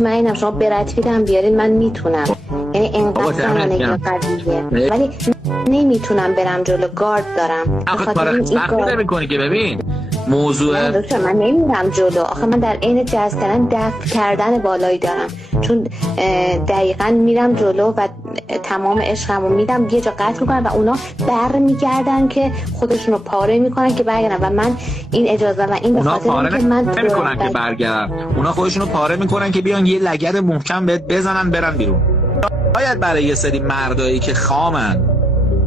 مطمئنم شما برتفیدم بیارین من میتونم، یعنی اینقدر زمانه قویه، ولی نمیتونم برم جلو، گارد دارم. آخه کار سختی نمی‌کنی که. ببین موضوع دکتر من نمیرم جلو، آخه من در عین جذب کردن دفع کردن بالایی دارم، چون دقیقاً میرم جلو و تمام عشقمو میدم یه جا قطع میکنن و اونا بر میگردن که خودشونو پاره میکنن که برگردن و من این اجازه و این به خاطر اینکه من نمیکنن که برگردن، اونا خودشونو پاره میکنن که بیان یه لگد محکم بهت بزنن برن بیرون. باید برای یه سری مردایی که خامن،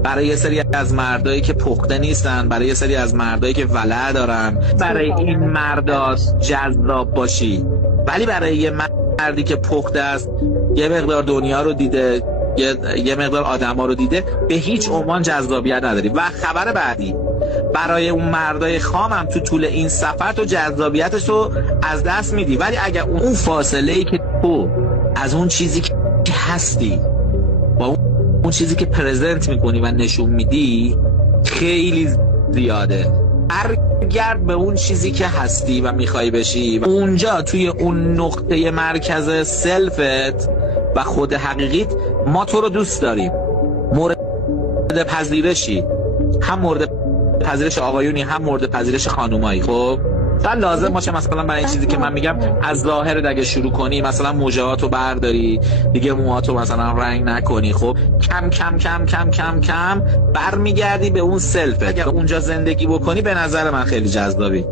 برای یه سری از مردایی که پخته نیستن، برای یه سری از مردایی که ولع دارن، برای این مردا جذاب باشی. ولی برای یه مردی که پخته است، یه مقدار دنیا رو دیده، یه مقدار آدما رو دیده، به هیچ عنوان جذابیت نداری. و خبر بعدی، برای اون مردای خامم تو طول این سفر تو جذابیتش رو از دست میدی. ولی اگر اون فاصله‌ای که تو از اون چیزی که هستی با اون چیزی که پرزنت میکنی و نشون میدی خیلی زیاده، برگرد به اون چیزی که هستی و میخوای بشی. و اونجا توی اون نقطه مرکز سلفت و خود حقیقیت ما تو رو دوست داریم، مورد پذیرشی، هم مورد پذیرش آقایونی هم مورد پذیرش خانومایی. خب تا لازم باشه مثلا برای این چیزی که من میگم از ظاهر اگه شروع کنی، مثلا موجهاتو برداری دیگه، موهاتو مثلا رنگ نکنی، خب کم کم کم کم کم کم برمیگردی به اون سلفت. اگه اونجا زندگی بکنی به نظر من خیلی جذابی.